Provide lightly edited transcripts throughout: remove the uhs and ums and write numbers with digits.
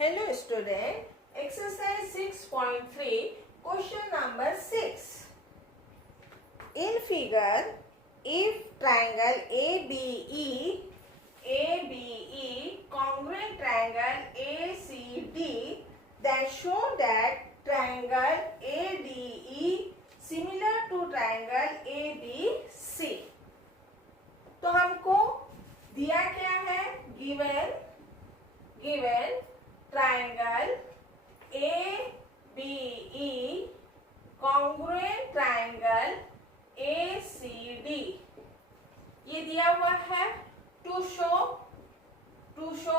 Hello student, exercise 6.3, question number 6. In figure, if triangle ABE congruent triangle ACD, then show that triangle ADE similar to triangle ABC. तो हमको दिया क्या है? Given triangle ABE congruent triangle ACD ये दिया हुआ है. To show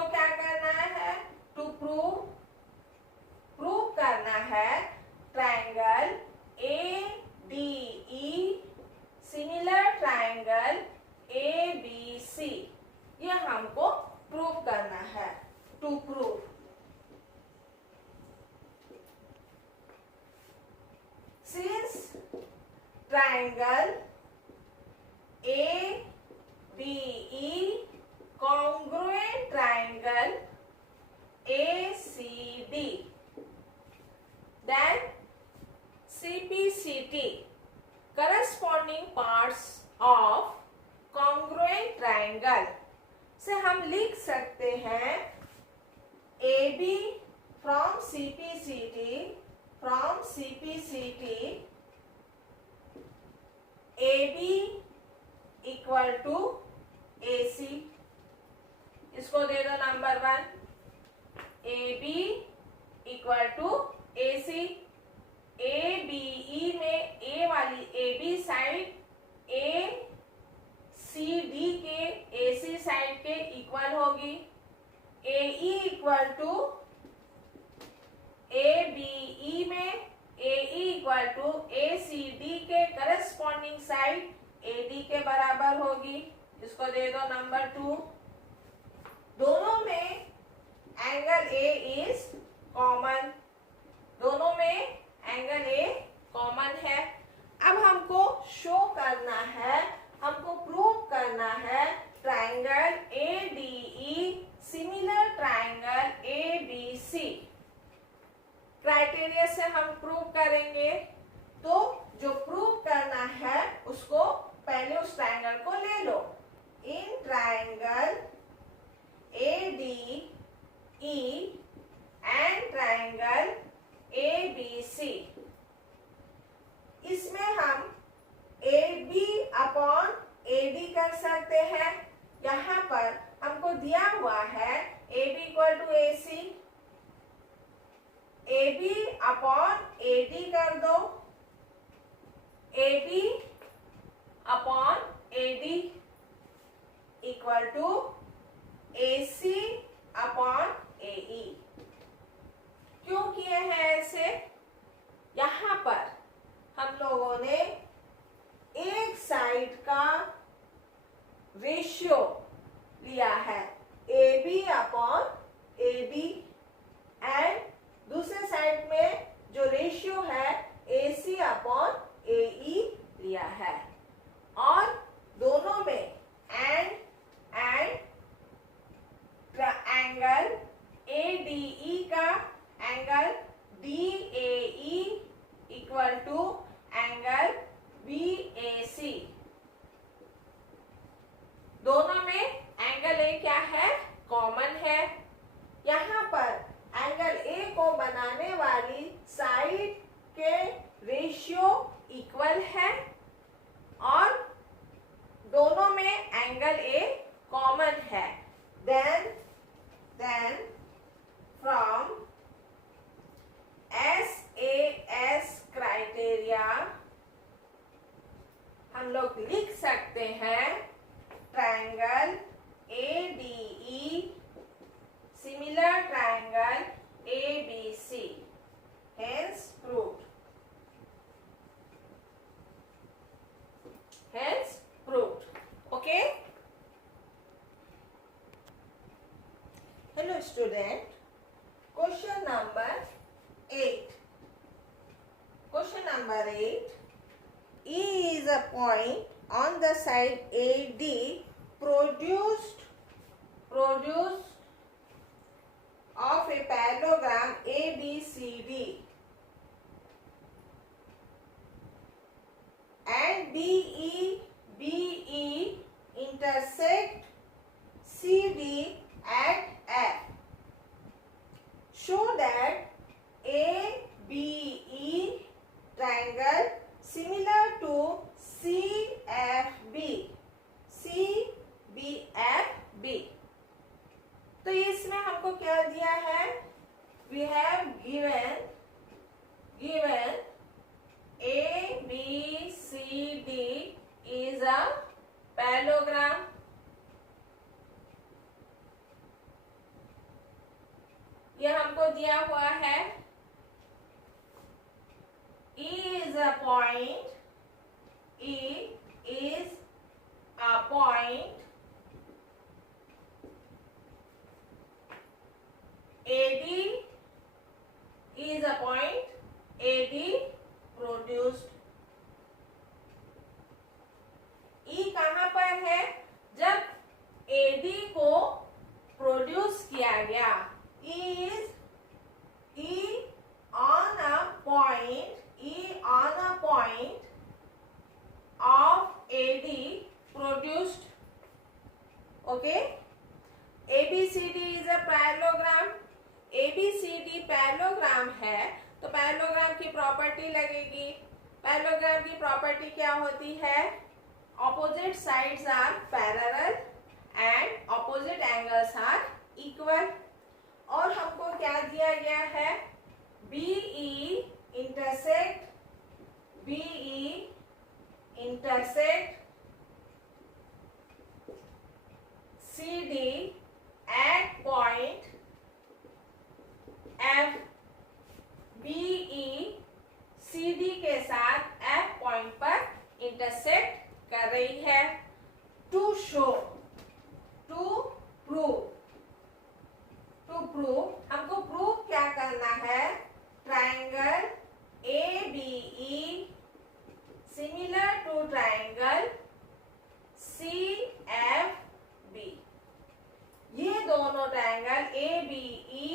क्या करना है? टू प्रूव करना है triangle ADE similar triangle ABC. ये हमको प्रूव करना है. To prove since triangle ABE congruent triangle ACD, then CPCT corresponding parts of congruent triangle से हम लिख सकते हैं AB from CPCT AB equal to AC. इसको दे दो number 1. AB equal to AC. ABE में A वाली AB साइड ACD के AC साइड के इक्वल होगी. AE इक्वल टू ABE में AE इक्वल टू ACD के करस्पॉन्डिंग साइड AD के बराबर होगी. इसको दे दो नंबर 2. दोनों में एंगल A इज कॉमन. दोनों में एंगल A कॉमन है. अब हमको शो करना है, हमको प्रूव करना है triangle ADE similar triangle ABC. Criteria से हम प्रूव करेंगे. तो जो प्रूव करना है उसको पहले उस ट्रायंगल को ले लो. In triangle ADE and triangle ABC, इसमें हम AB अपॉन AD कर सकते हैं. यहाँ पर हमको दिया हुआ है AB equal to AC. AB upon AD कर दो. AB upon AD equal to AC upon AE. क्यों किए हैं ऐसे? यहाँ पर हम लोगों ने एक साइड का रेशियो लिया है AB अपॉन AB एंड दूसरे साइड में जो रेशियो है AC अपॉन AE लिया है. और दोनों में एंड एंगल ADE का angle DAE equal to angle BAC. दोनों में एंगल A क्या है? कॉमन है. यहाँ पर एंगल A को बनाने वाली साइड के रेशियो इक्वल है और दोनों में एंगल A कॉमन है. then from SAS क्राइटेरिया हम लोग लिख सकते हैं triangle ADE similar triangle ABC. hence proved. Okay. Hello student, question number 8. Question number 8. E is a point on the side AD produced of a parallel ABCD and DEBE intersect CD at F. Show that ABE triangle similar to CFB. तो इसमें हमको क्या दिया है? We have given ABCD is a parallelogram. ये हमको दिया हुआ है E is a point. E is a point. AD is a point. AD produced. E कहां पर है? जब AD को प्रोड्यूस किया गया. E on a point. E on a point of AD produced. Okay. ABCD is a parallelogram. ABCD parallelogram है तो parallelogram की प्रॉपर्टी लगेगी. पैरेललोग्राम की प्रॉपर्टी क्या होती है? Opposite sides are parallel and opposite angles are equal. और हमको क्या दिया गया है? BE intersect CD at point F. BE CD के साथ F पॉइंट पर इंटरसेक्ट कर रही है. टू प्रूव हमको प्रूव क्या करना है? Triangle ABE similar to triangle CFB. ये दोनों ट्राइंगल ABE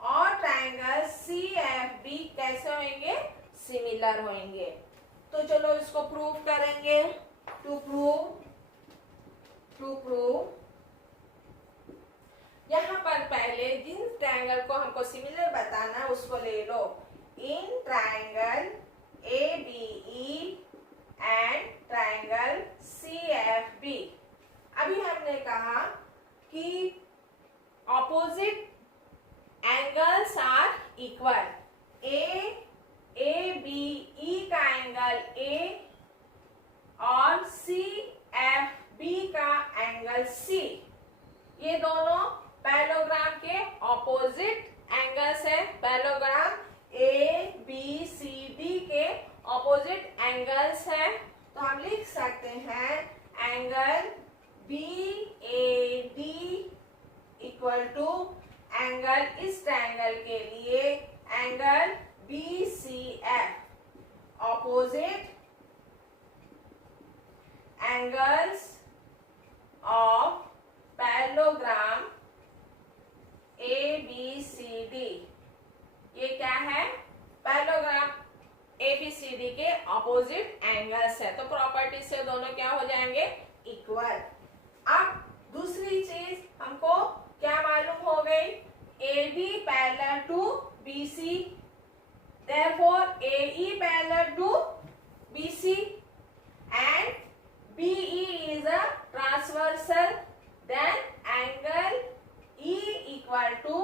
और ट्राइंगल CFB कैसे होंगे? सिमिलर होंगे. तो चलो इसको प्रूव करेंगे. टू प्रूव यहाँ पर पहले जिन ट्राइंगल को हमको सिमिलर बताना है उसको ले लो. In triangle ABE and triangle CFB. अभी हमने कहा कि opposite angles are equal. ABE का एंगल A और CFB का एंगल C. ये दोनों पैरेललोग्राम के ऑपोजिट एंगल्स है. पैरेललोग्राम ABCD के ऑपोजिट एंगल्स है. तो हम लिख सकते हैं angle BAD equal to angle इस ट्रायंगल के लिए angle BCF. Opposite angles of parallelogram ABCD. ये क्या है? पैरेललोग्राम ABCD के ऑपोजिट एंगल्स है. तो प्रॉपर्टी से दोनों क्या हो जाएंगे? इक्वल. अब दूसरी चीज हमको क्या मालूम हो गई? AD parallel to BC. Therefore AE parallel to BC and BE is a transversal. Then angle E equal to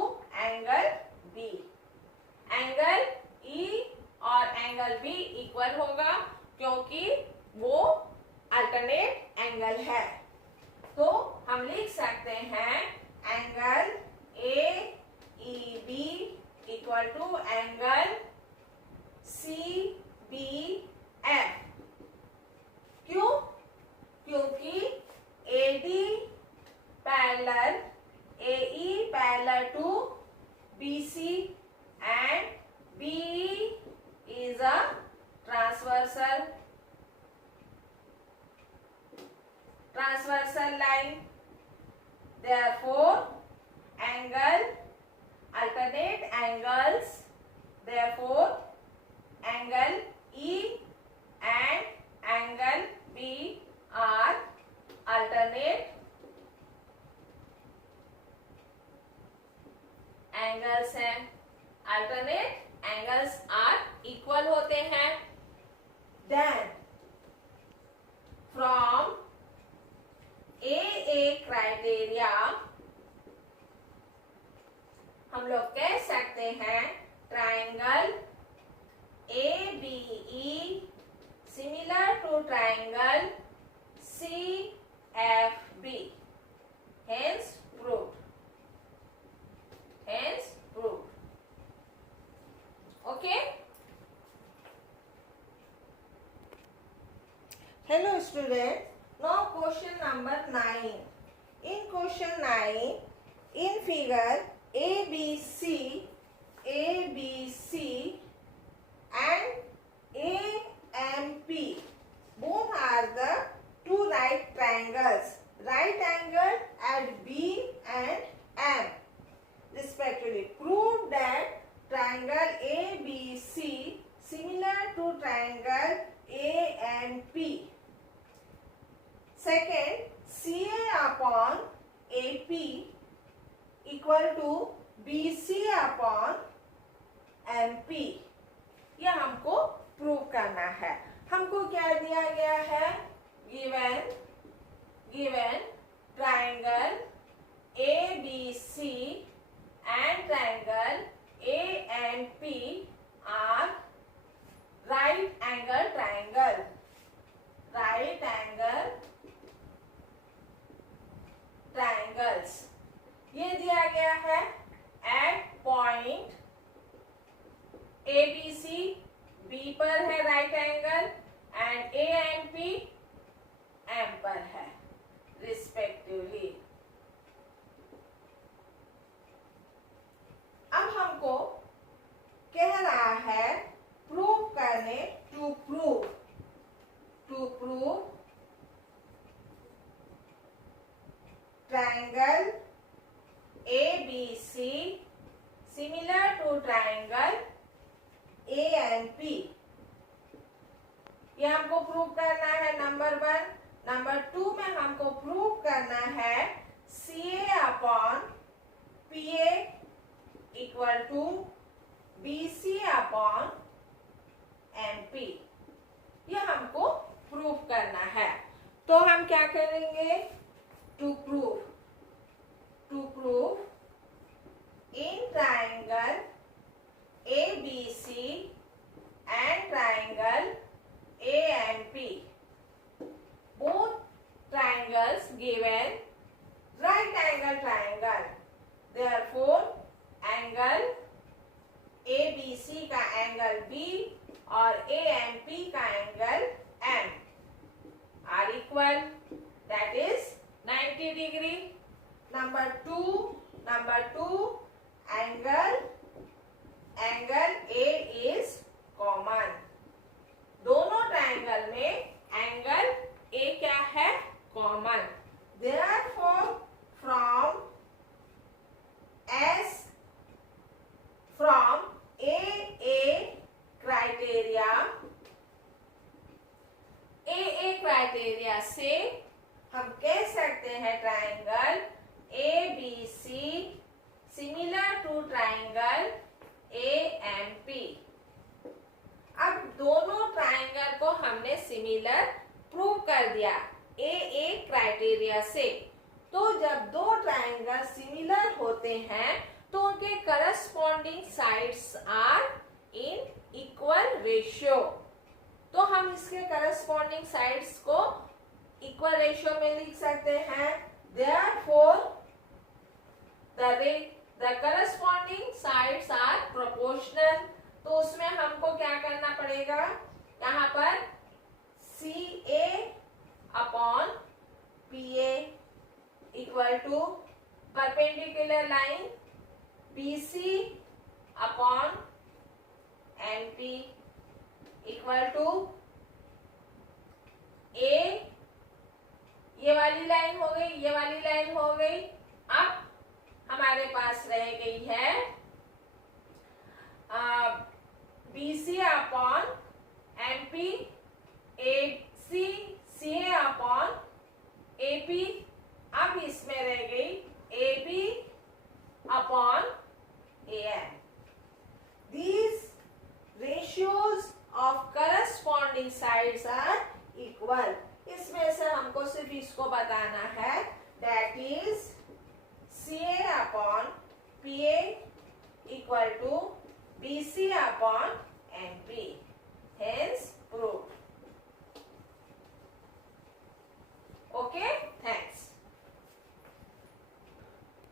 angle B. Angle E और एंगल B इक्वल होगा क्योंकि वो अल्टरनेट एंगल है. तो हम लिख सकते हैं angle AEB equal to angle CBF. क्यों? क्योंकि AD parallel AE parallel to BC and BE is a transversal line. Therefore alternate angles therefore angle E and angle B are alternate angles हैं. alternate angles are equal होते हैं. then from AA criteria हम लोग कह सकते हैं triangle ABE similar to triangle CFB. hence proved. Okay. Hello students. Now question number 9. In question 9, in figure ABC and AMP both are the two right triangles. Right angle at B and M respectively. Prove that triangle ABC similar to triangle AMP. Second, CA upon AP equal to BC upon MP. यह हमको prove करना है. हमको क्या दिया गया है? Given triangle ABC and triangle AMP are right angle triangle. Right angle triangles. ये दिया गया है at point ABC B पर है right angle and AMP M पर है respectively. अब हमको कह रहा है प्रूव करने to prove triangle ABC similar to triangle AMP. ये हमको प्रूव करना है नंबर 1. नंबर 2 में हमको प्रूव करना है CA upon PA equal to BC upon MP. ये हमको प्रूव करना है. तो हम क्या करेंगे? To prove in triangle ABC and triangle AMP both triangles given right angle triangle. therefore angle ABC का एंगल B और AMP का angle M are equal, that is 90 degree. Number 2 angle A is common. दोनों triangle में angle A क्या है? Common. therefore from AA criteria से हम कह सकते हैं triangle ABC similar to triangle AMP. अब दोनों ट्राइंगल को हमने सिमिलर प्रूव कर दिया AA क्राइटेरिया से. तो जब दो ट्राइंगल सिमिलर होते हैं तो उनके corresponding sides are in equal ratio. तो हम इसके करस्पॉन्डिंग साइड्स को इक्वल रेशियो में लिख सकते हैं. therefore the corresponding sides are proportional. तो उसमें हमको क्या करना पड़ेगा? यहाँ पर CA upon PA equal to perpendicular line BC upon MP equal to A. ये वाली लाइन हो गई, ये वाली लाइन हो गई. अब हमारे पास रह गई है अब इसमें रह गई A B upon A M. These ratios of corresponding sides are equal. इसमें से हमको सिर्फ इसको बताना है, that is CA upon PA equal to BC upon MP.